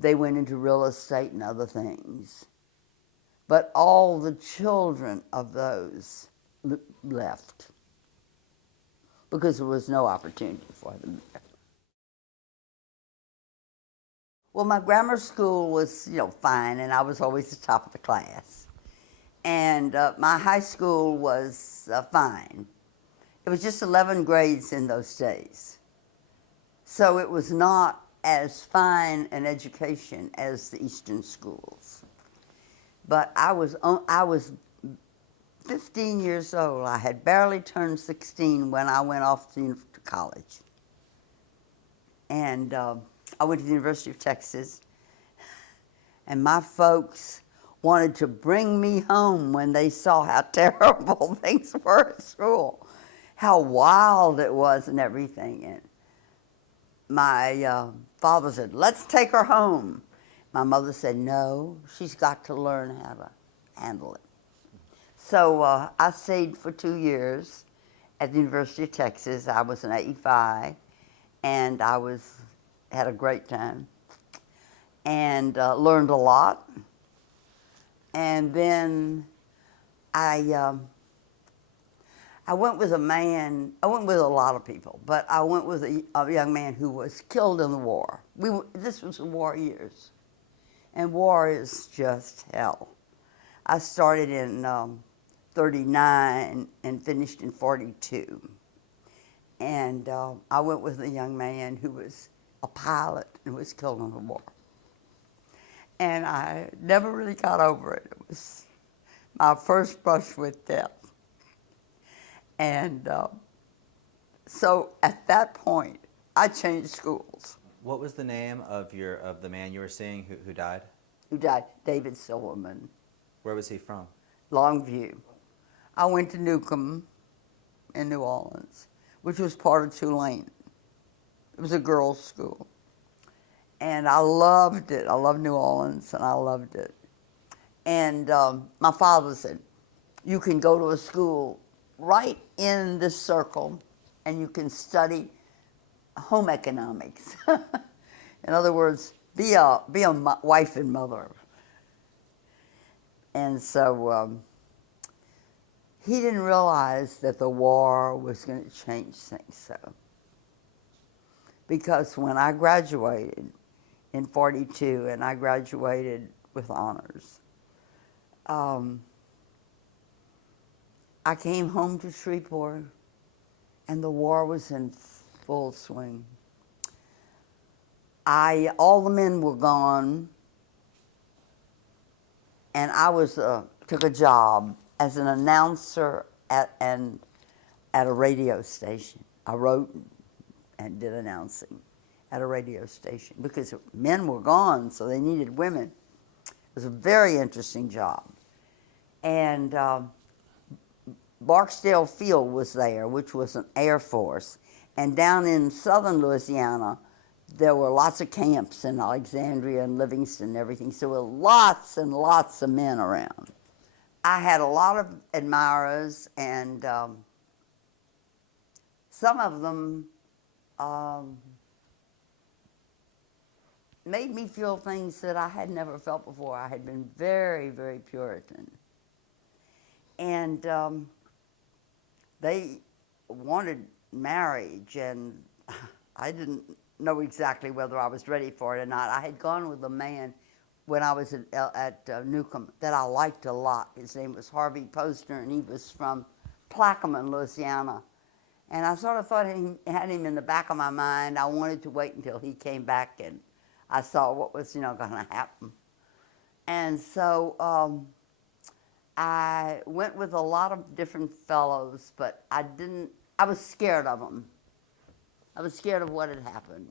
they went into real estate and other things. But all the children of those left because there was no opportunity for them there. Well, my grammar school was, fine, and I was always the top of the class. And my high school was fine. It was just 11 grades in those days. So it was not as fine an education as the Eastern schools. But I was 15 years old. I had barely turned 16 when I went off to college. And I went to the University of Texas. And my folks wanted to bring me home when they saw how terrible things were at school, how wild it was and everything. And my father said, let's take her home. My mother said, no, she's got to learn how to handle it. So I stayed for 2 years at the University of Texas. I was an AE5, and I had a great time and learned a lot. And then I went with a man. I went with a lot of people, but I went with a young man who was killed in the war. This was the war years, and war is just hell. I started in 39 and finished in 42, and I went with a young man who was a pilot and was killed in the war. And I never really got over it. It was my first brush with death. And so at that point, I changed schools. What was the name of the man you were seeing who died? Who died? David Silverman. Where was he from? Longview. I went to Newcomb in New Orleans, which was part of Tulane. It was a girls' school. And I loved it. I loved New Orleans, and I loved it. And my father said, you can go to a school right in this circle, and you can study home economics. In other words, be a wife and mother. And so he didn't realize that the war was going to change things so. Because when I graduated in 42, and I graduated with honors, I came home to Shreveport, and the war was in full swing. All the men were gone, and I took a job as an announcer at a radio station. I wrote and did announcing at a radio station because men were gone, so they needed women. It was a very interesting job. And Barksdale Field was there, which was an Air Force. And down in southern Louisiana, there were lots of camps in Alexandria and Livingston and everything, so there were lots and lots of men around. I had a lot of admirers, and some of them made me feel things that I had never felt before. I had been very, very Puritan. And they wanted marriage, and I didn't know exactly whether I was ready for it or not. I had gone with a man when I was at Newcomb that I liked a lot. His name was Harvey Posner, and he was from Plaquemine, Louisiana. And I sort of thought I had him in the back of my mind. I wanted to wait until he came back and I saw what was, going to happen. And so I went with a lot of different fellows, but I was scared of them. I was scared of what had happened.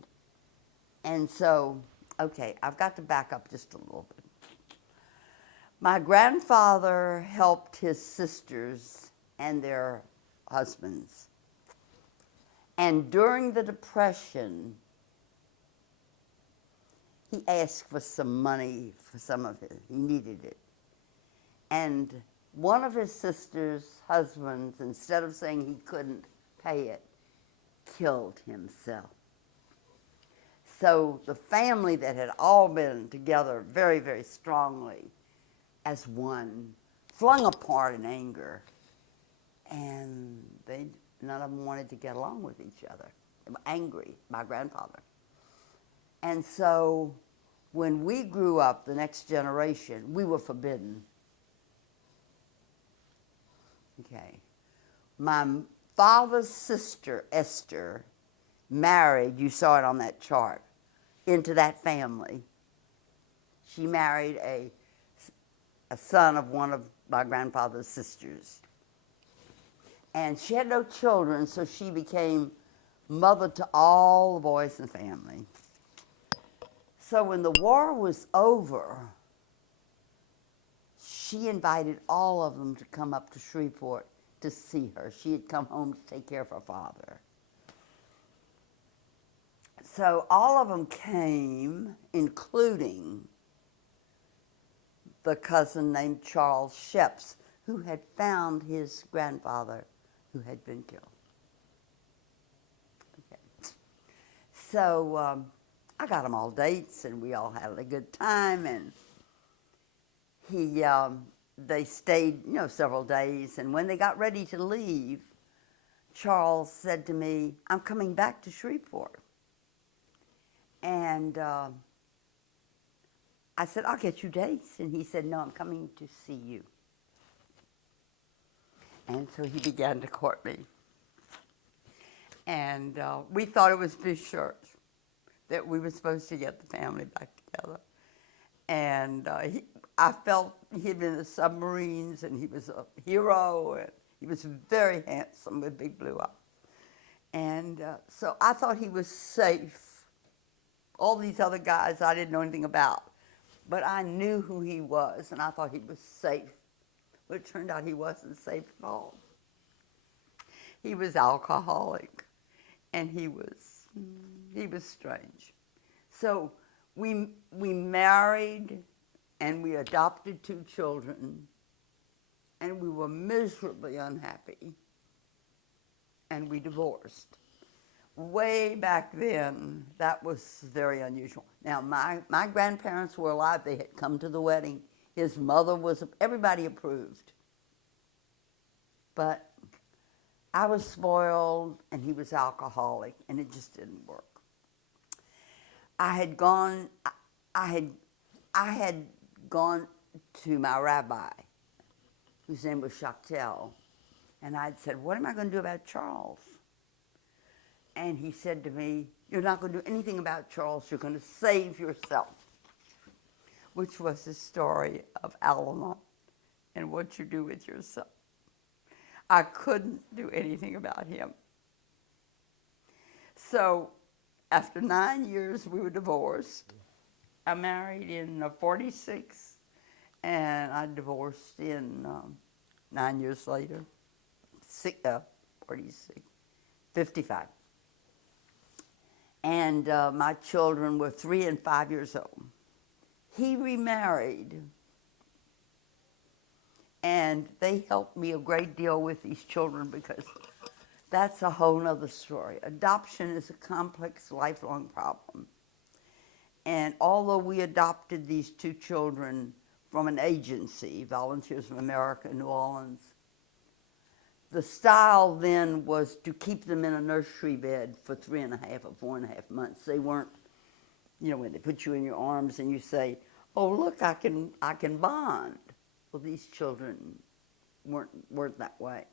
And so, okay, I've got to back up just a little bit. My grandfather helped his sisters and their husbands. And during the Depression, he asked for some money for some of it. He needed it. And one of his sister's husbands, instead of saying he couldn't pay it, killed himself. So the family that had all been together very, very strongly as one flung apart in anger, and none of them wanted to get along with each other. They were angry, my grandfather. And so when we grew up, the next generation, we were forbidden. Okay. My father's sister, Esther, married, you saw it on that chart, into that family. She married a son of one of my grandfather's sisters. And she had no children, so she became mother to all the boys in the family. So when the war was over, she invited all of them to come up to Shreveport to see her. She had come home to take care of her father. So all of them came, including the cousin named Charles Sheps, who had found his grandfather who had been killed. Okay. So I got them all dates, and we all had a good time, and they stayed, several days, and when they got ready to leave, Charles said to me, "I'm coming back to Shreveport." And I said, "I'll get you dates." And he said, "No, I'm coming to see you." And so he began to court me. And we thought it was fish shirts, that we were supposed to get the family back together. And I felt he'd been in the submarines, and he was a hero, and he was very handsome with big blue eyes. And so I thought he was safe. All these other guys I didn't know anything about, but I knew who he was, and I thought he was safe. But it turned out he wasn't safe at all. He was alcoholic, and he was strange. So we married, and we adopted 2 children, and we were miserably unhappy, and we divorced. Way back then, that was very unusual. Now, my grandparents were alive. They had come to the wedding. His mother was, everybody approved. But I was spoiled, and he was alcoholic, and it just didn't work. I had gone to my rabbi, whose name was Chactel, and I'd said, "What am I going to do about Charles?" And he said to me, "You're not going to do anything about Charles. You're going to save yourself," which was the story of Alma and what you do with yourself. I couldn't do anything about him. So after 9 years, we were divorced. I married in 46, and I divorced in 9 years later, 46, 55. And my children were 3 and 5 years old. He remarried, and they helped me a great deal with these children, because that's a whole nother story. Adoption is a complex, lifelong problem. And although we adopted these 2 children from an agency, Volunteers of America in New Orleans, the style then was to keep them in a nursery bed for 3.5 or 4.5 months. They weren't, when they put you in your arms and you say, "Oh, look, I can bond." Well, these children weren't that way.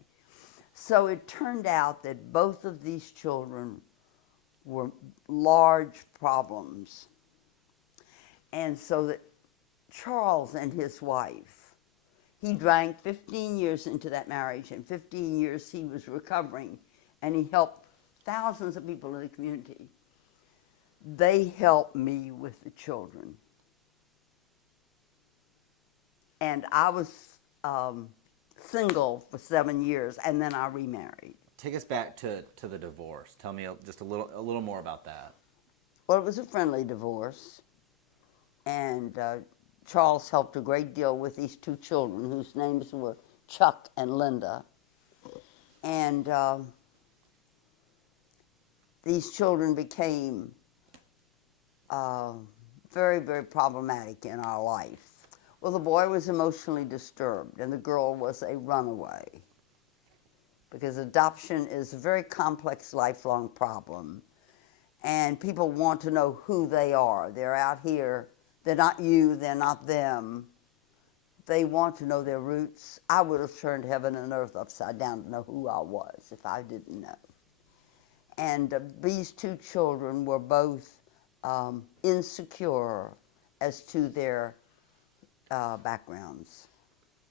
So it turned out that both of these children were large problems. And so that Charles and his wife, he drank 15 years into that marriage, and 15 years he was recovering, and he helped thousands of people in the community. They helped me with the children. And I was single for 7 years, and then I remarried. Take us back to the divorce. Tell me just a little more about that. Well, it was a friendly divorce, and Charles helped a great deal with these 2 children, whose names were Chuck and Linda. And these children became very, very problematic in our life. Well, the boy was emotionally disturbed, and the girl was a runaway. Because adoption is a very complex, lifelong problem. And people want to know who they are. They're out here. They're not you. They're not them. They want to know their roots. I would have turned heaven and earth upside down to know who I was if I didn't know. And these two children were both insecure as to their backgrounds.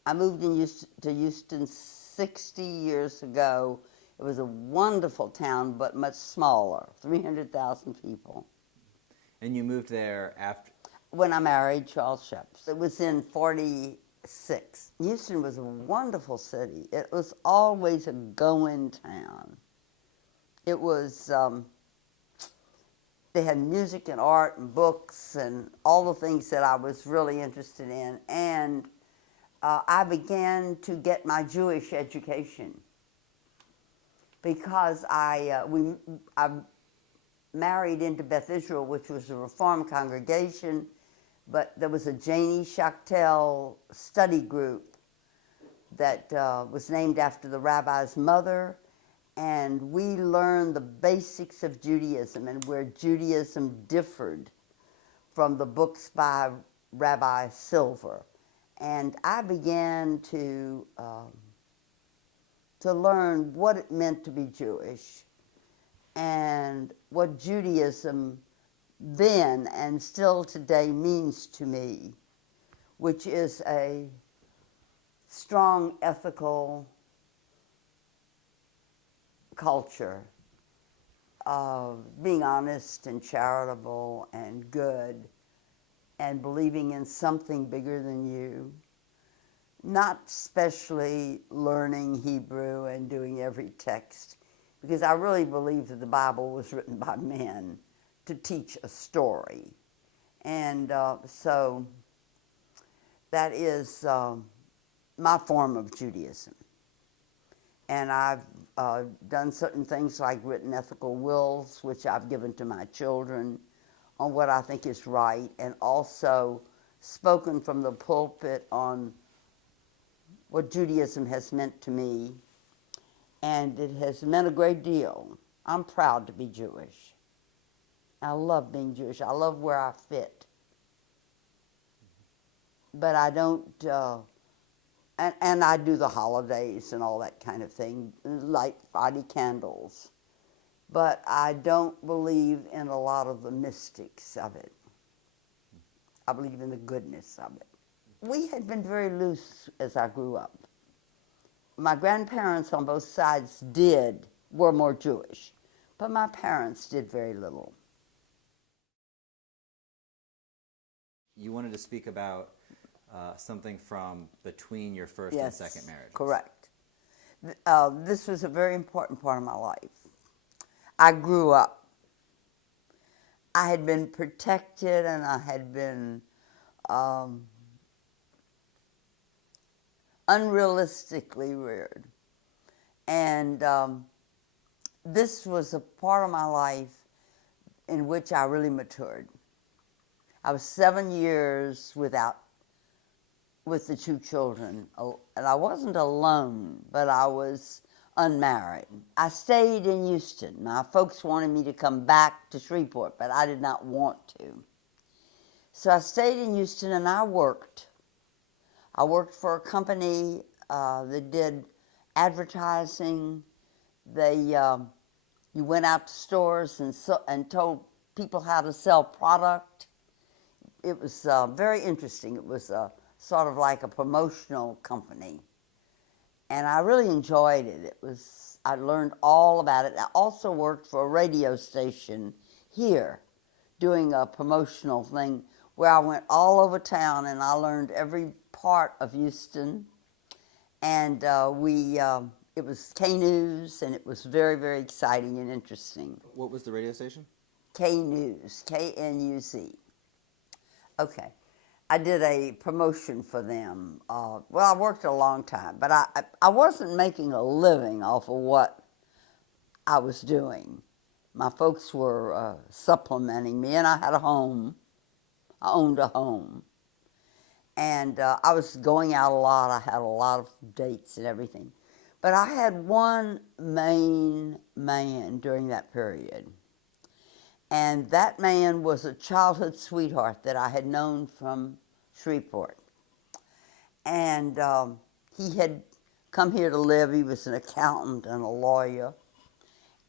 I moved to Houston 60 years ago. It was a wonderful town, but much smaller, 300,000 people. And you moved there after? When I married Charles Sheps. It was in 46. Houston was a wonderful city. It was always a going town. It was, they had music and art and books and all the things that I was really interested in. And I began to get my Jewish education because I married into Beth Israel, which was a Reform congregation, but there was a Janie Schachtel study group that was named after the rabbi's mother, and we learned the basics of Judaism and where Judaism differed from the books by Rabbi Silver. And I began to learn what it meant to be Jewish and what Judaism then and still today means to me, which is a strong ethical culture of being honest and charitable and good and believing in something bigger than you, not specially learning Hebrew and doing every text, because I really believe that the Bible was written by men to teach a story. And so that is my form of Judaism. And I've done certain things like written ethical wills, which I've given to my children on what I think is right, and also spoken from the pulpit on what Judaism has meant to me. And it has meant a great deal. I'm proud to be Jewish. I love being Jewish. I love where I fit. But I don't, and I do the holidays and all that kind of thing, light Friday candles. But I don't believe in a lot of the mystics of it. I believe in the goodness of it. We had been very loose as I grew up. My grandparents on both sides were more Jewish, but my parents did very little. You wanted to speak about something from between your first Yes, and second marriage. Correct. This was a very important part of my life. I grew up. I had been protected and I had been unrealistically reared. And this was a part of my life in which I really matured. I was 7 years with the two children, and I wasn't alone, but I was unmarried. I stayed in Houston. My folks wanted me to come back to Shreveport, but I did not want to. So I stayed in Houston and I worked. I worked for a company that did advertising. You went out to stores and told people how to sell product. It was very interesting. It was sort of like a promotional company. And I really enjoyed it. I learned all about it. I also worked for a radio station here doing a promotional thing where I went all over town and I learned every part of Houston. And it was K-News, and it was very, very exciting and interesting. What was the radio station? K-News, K-N-U-Z. Okay. I did a promotion for them. Well, I worked a long time, but I wasn't making a living off of what I was doing. My folks were supplementing me, and I had a home. I owned a home. And I was going out a lot. I had a lot of dates and everything. But I had one main man during that period. And that man was a childhood sweetheart that I had known from Shreveport. And he had come here to live. He was an accountant and a lawyer.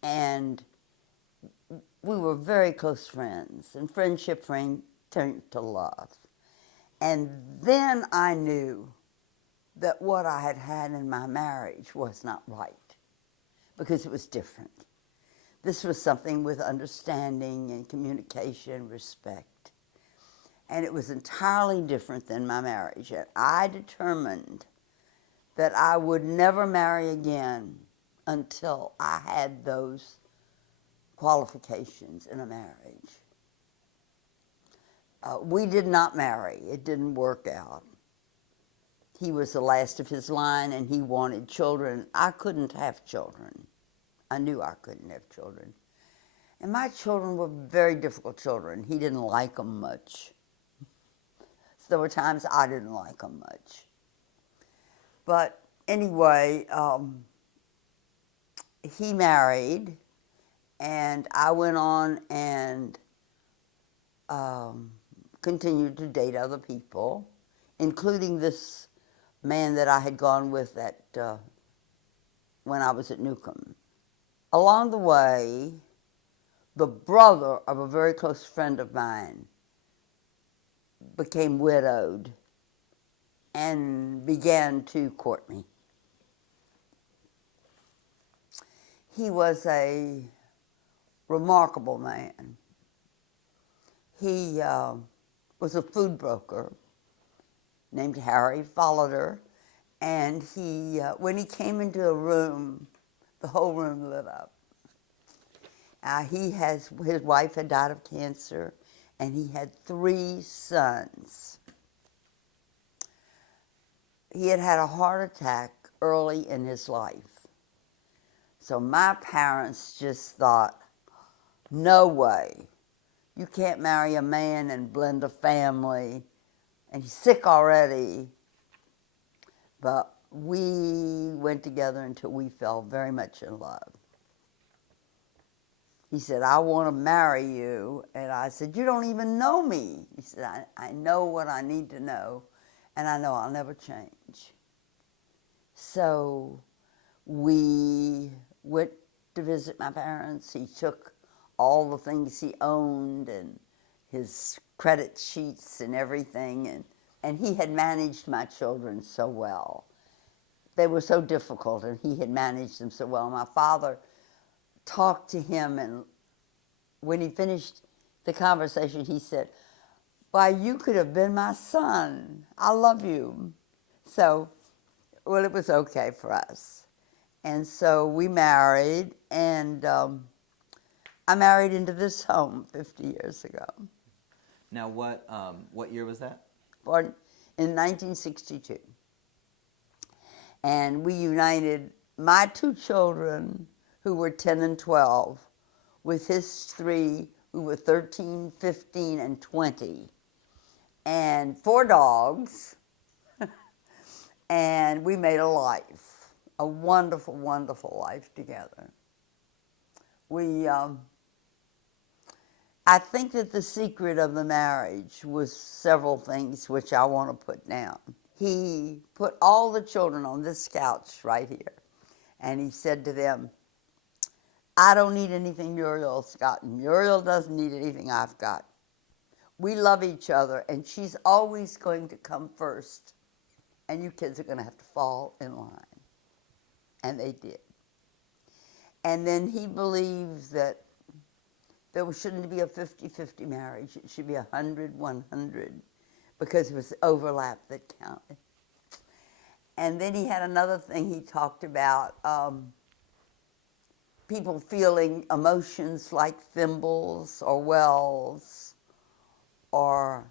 And we were very close friends. And friendship turned to love. And then I knew that what I had had in my marriage was not right, because it was different. This was something with understanding and communication, respect. And it was entirely different than my marriage. And I determined that I would never marry again until I had those qualifications in a marriage. We did not marry. It didn't work out. He was the last of his line, and he wanted children. I couldn't have children. I knew I couldn't have children. And my children were very difficult children. He didn't like them much. So there were times I didn't like them much. But anyway, he married, and I went on and continued to date other people, including this man that I had gone with when I was at Newcomb. Along the way, the brother of a very close friend of mine became widowed and began to court me. He was a remarkable man. He was a food broker named Harry Folloder, and when he came into a room, the whole room lit up. His wife had died of cancer, and he had 3 sons. He had had a heart attack early in his life. So my parents just thought, no way. You can't marry a man and blend a family, and he's sick already. But we went together until we fell very much in love. He said, I want to marry you. And I said, you don't even know me. He said, I know what I need to know, and I know I'll never change. So we went to visit my parents. He took all the things he owned and his credit sheets and everything, and he had managed my children so well. They were so difficult, and he had managed them so well. My father talked to him, and when he finished the conversation, he said, why, you could have been my son. I love you. So, well, it was okay for us. And so we married, and I married into this home 50 years ago. Now, what year was that? Born in 1962. And we united my 2 children, who were 10 and 12, with his 3, who were 13, 15, and 20, and 4 dogs, and we made a life, a wonderful, wonderful life together. I think that the secret of the marriage was several things which I want to put down. He put all the children on this couch right here, and he said to them, I don't need anything Muriel's got, and Muriel doesn't need anything I've got. We love each other, and she's always going to come first, and you kids are going to have to fall in line. And they did. And then he believed that there shouldn't be a 50-50 marriage. It should be 100-100, because it was overlap that counted. And then he had another thing he talked about, people feeling emotions like thimbles or wells or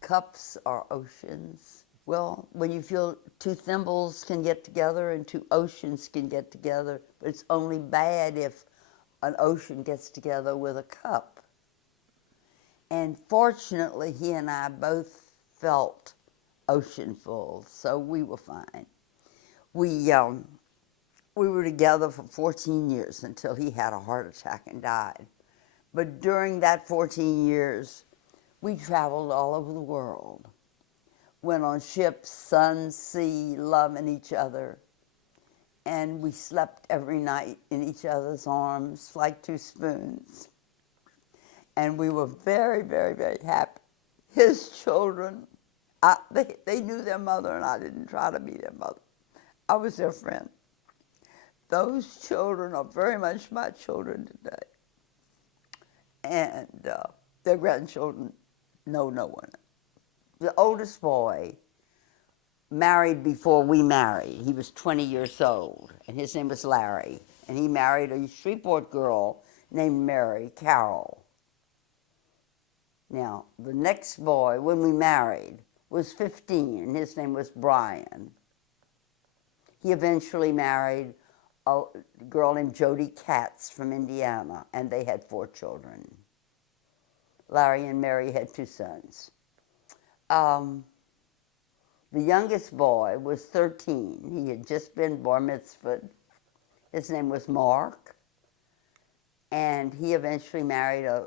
cups or oceans. Well, when you feel 2 thimbles can get together and 2 oceans can get together, but it's only bad if an ocean gets together with a cup. And fortunately, he and I both felt oceanful, so we were fine. We were together for 14 years until he had a heart attack and died. But during that 14 years, we traveled all over the world. Went on ships, sun, sea, loving each other. And we slept every night in each other's arms like two spoons. And we were very, very, very happy. His children, they knew their mother, and I didn't try to be their mother. I was their friend. Those children are very much my children today. And their grandchildren know no one. The oldest boy married before we married. He was 20 years old, and his name was Larry. And he married a Shreveport girl named Mary Carroll. Now, the next boy, when we married, was 15, and his name was Brian. He eventually married a girl named Jody Katz from Indiana, and they had 4 children. Larry and Mary had 2 sons. The youngest boy was 13. He had just been bar mitzvahed. His name was Mark, and he eventually married a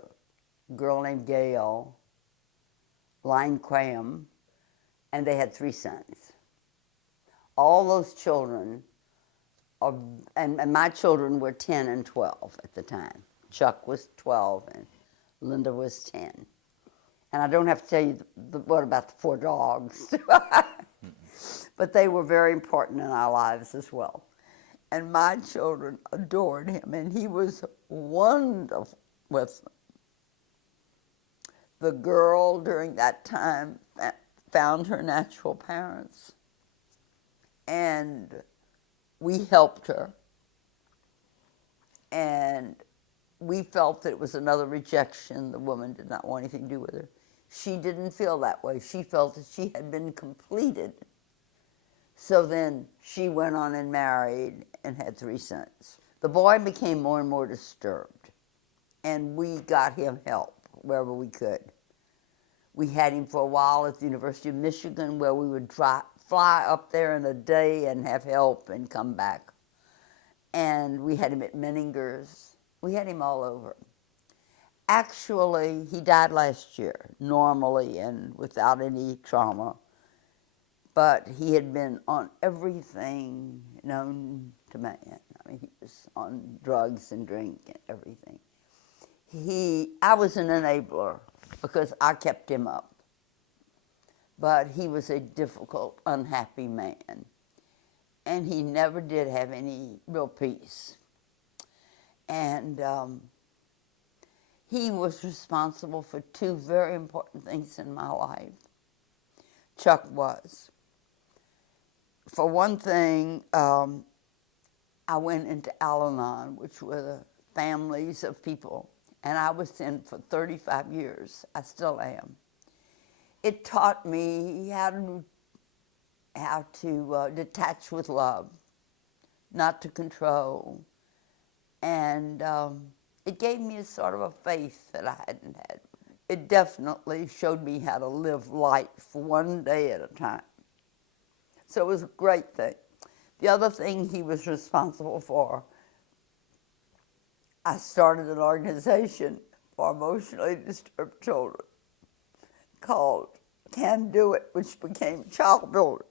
girl named Gail, Line Quam, and they had 3 sons. All those children, and my children were 10 and 12 at the time. Chuck was 12 and Linda was 10. And I don't have to tell you what about the 4 dogs. But they were very important in our lives as well. And my children adored him, and he was wonderful with them. The girl during that time found her natural parents, and we helped her. And we felt that it was another rejection. The woman did not want anything to do with her. She didn't feel that way. She felt that she had been completed. So then she went on and married and had 3 sons. The boy became more and more disturbed, and we got him help wherever we could. We had him for a while at the University of Michigan, where we would fly up there in a day and have help and come back. And we had him at Menninger's. We had him all over. Actually, he died last year, normally and without any trauma. But he had been on everything known to man. I mean, he was on drugs and drink and everything. I was an enabler because I kept him up. But he was a difficult, unhappy man. And he never did have any real peace. And he was responsible for 2 very important things in my life. Chuck was. For one thing, I went into Al-Anon, which were the families of people, and I was in for 35 years. I still am. It taught me how to detach with love, not to control, and it gave me a sort of a faith that I hadn't had. It definitely showed me how to live life one day at a time. So it was a great thing. The other thing he was responsible for, I started an organization for emotionally disturbed children called Can Do It, which became Child Builders.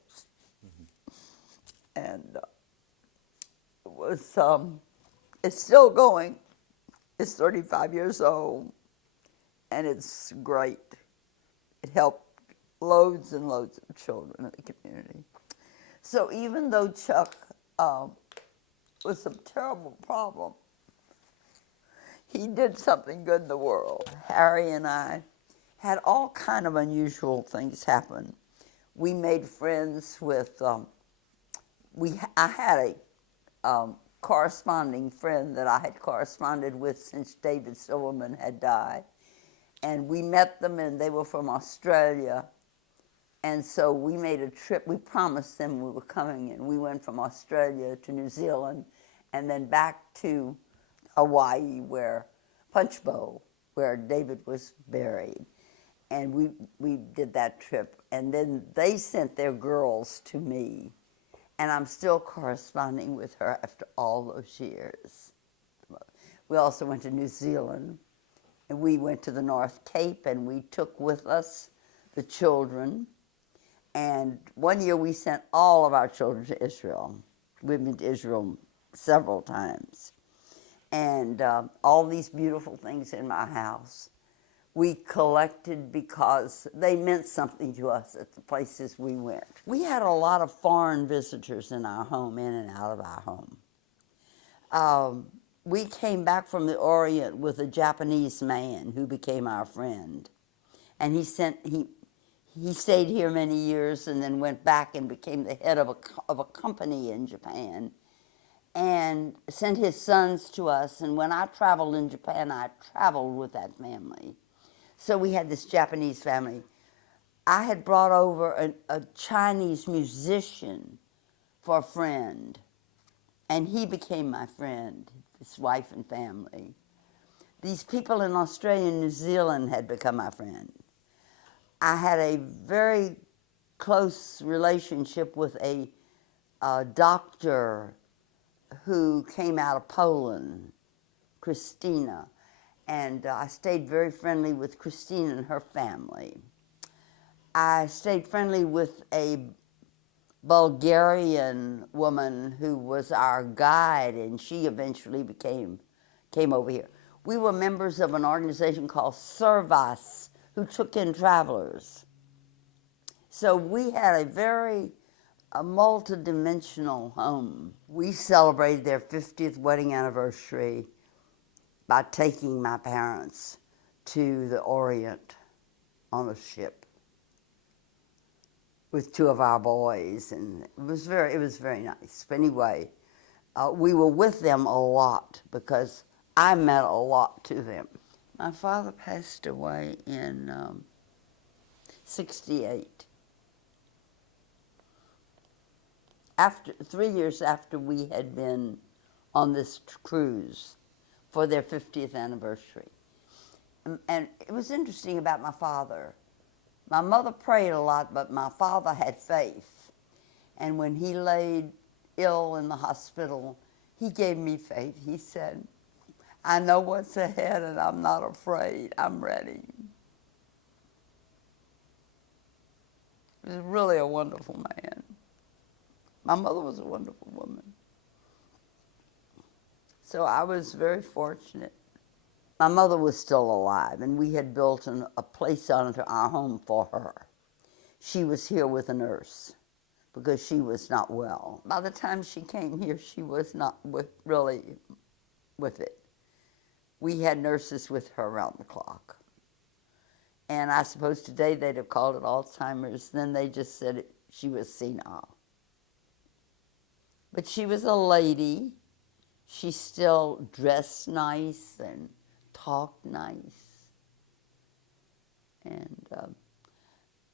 Mm-hmm. And it was, it's still going. It's 35 years old, and it's great. It helped loads and loads of children in the community. So even though Chuck was a terrible problem, he did something good in the world. Harry and I had all kind of unusual things happen. We made friends with, I had a corresponding friend that I had corresponded with since David Silverman had died. And we met them, and they were from Australia. And so we made a trip. We promised them we were coming, and we went from Australia to New Zealand and then back to Hawaii, where Punch Bowl, where David was buried. And we did that trip. And then they sent their girls to me. And I'm still corresponding with her after all those years. We also went to New Zealand. And we went to the North Cape, and we took with us the children. And one year we sent all of our children to Israel. We've been to Israel several times. And all these beautiful things in my house we collected because they meant something to us at the places we went. We had a lot of foreign visitors in our home, in and out of our home. We came back from the Orient with a Japanese man who became our friend. And he stayed here many years and then went back and became the head of a company in Japan and sent his sons to us. And when I traveled in Japan, I traveled with that family. So we had this Japanese family. I had brought over a Chinese musician for a friend, and he became my friend, his wife and family. These people in Australia and New Zealand had become my friend. I had a very close relationship with a doctor who came out of Poland, Christina, and I stayed very friendly with Christina and her family. I stayed friendly with a Bulgarian woman who was our guide, and she eventually came over here. We were members of an organization called Service, who took in travelers. So we had a multidimensional home. We celebrated their 50th wedding anniversary by taking my parents to the Orient on a ship with two of our boys, and it was very nice. But anyway, we were with them a lot because I meant a lot to them. My father passed away in 1968. 3 years after we had been on this cruise for their 50th anniversary. And it was interesting about my father. My mother prayed a lot, but my father had faith. And when he laid ill in the hospital, he gave me faith. He said, I know what's ahead and I'm not afraid. I'm ready. He was really a wonderful man. My mother was a wonderful woman. So I was very fortunate. My mother was still alive, and we had built a place onto our home for her. She was here with a nurse because she was not well. By the time she came here, she was not really with it. We had nurses with her around the clock. And I suppose today they'd have called it Alzheimer's. Then they just said she was senile. But she was a lady. She still dressed nice and talked nice. And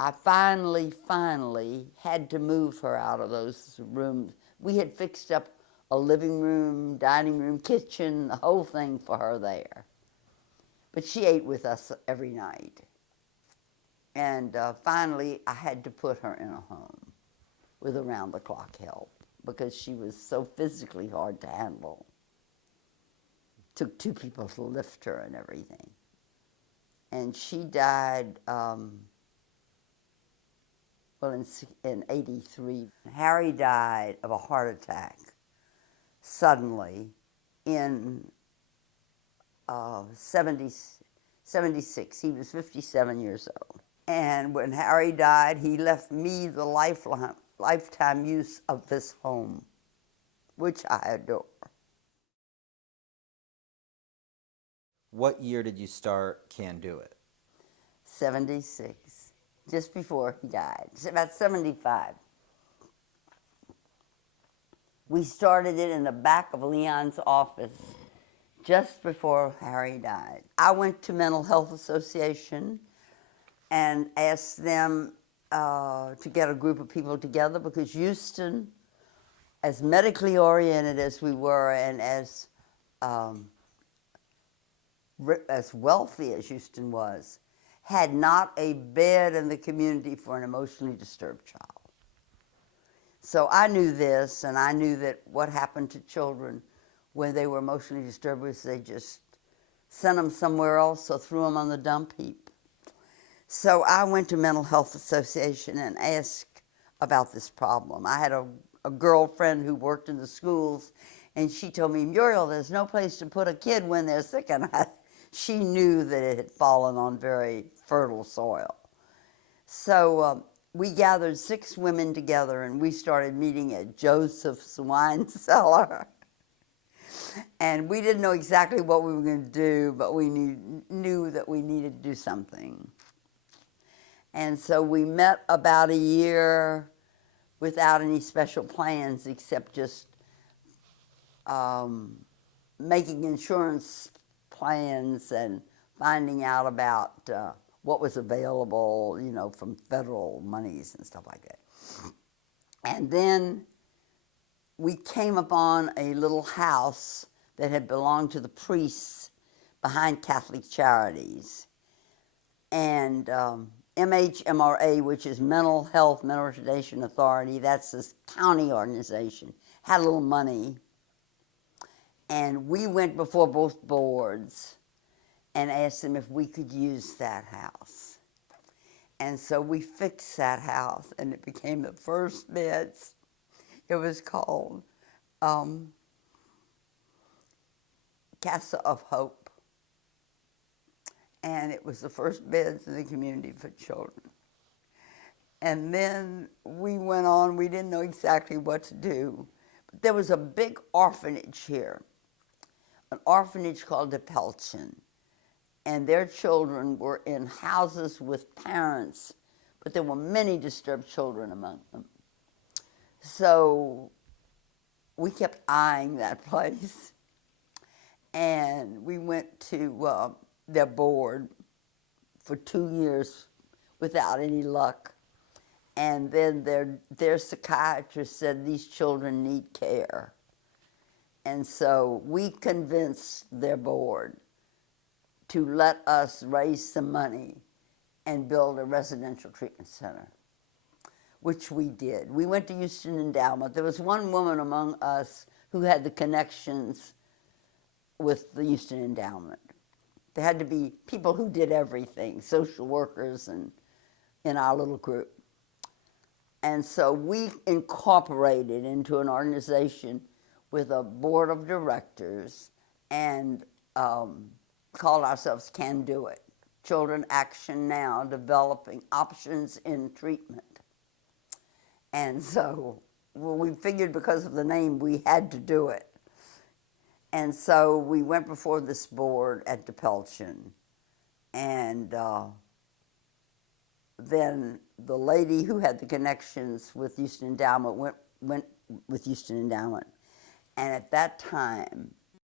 I finally had to move her out of those rooms. We had fixed up a living room, dining room, kitchen, the whole thing for her there. But she ate with us every night. And finally, I had to put her in a home with around-the-clock help because she was so physically hard to handle. Took 2 people to lift her and everything. And she died, in 83. Harry died of a heart attack suddenly in 76. He was 57 years old. And when Harry died, he left me the lifetime use of this home, which I adore. What year did you start Can Do It? 76, just before he died. It's about 75. We started it in the back of Leon's office just before Harry died. I went to Mental Health Association and asked them to get a group of people together because Houston, as medically oriented as we were and as as wealthy as Houston was, had not a bed in the community for an emotionally disturbed child. So I knew this, and I knew that what happened to children when they were emotionally disturbed was they just sent them somewhere else or threw them on the dump heap. So I went to Mental Health Association and asked about this problem. I had a girlfriend who worked in the schools, and she told me, Muriel, there's no place to put a kid when they're sick. And she knew that it had fallen on very fertile soil. So we gathered 6 women together, and we started meeting at Joseph's wine cellar. And we didn't know exactly what we were going to do, but we knew that we needed to do something. And so we met about a year without any special plans except just making insurance plans and finding out about what was available, you know, from federal monies and stuff like that. And then we came upon a little house that had belonged to the priests behind Catholic Charities. And MHMRA, which is Mental Health, Mental Retardation Authority, that's this county organization, had a little money. And we went before both boards and asked them if we could use that house. And so we fixed that house, and it became the first beds. It was called Casa of Hope. And it was the first beds in the community for children. And then we went on. We didn't know exactly what to do. But there was a big orphanage here, an orphanage called the Pelchin. And their children were in houses with parents, but there were many disturbed children among them. So we kept eyeing that place. And we went to their board for 2 years without any luck. And then their psychiatrist said these children need care. And so we convinced their board to let us raise some money and build a residential treatment center, which we did. We went to Houston Endowment. There was one woman among us who had the connections with the Houston Endowment. There had to be people who did everything, social workers and in our little group. And so we incorporated into an organization with a board of directors and called ourselves Can Do It. Children Action Now, developing options in treatment. And so we figured because of the name we had to do it. And so we went before this board at the Pelchin, and then the lady who had the connections with Houston Endowment went with Houston Endowment. And at that time,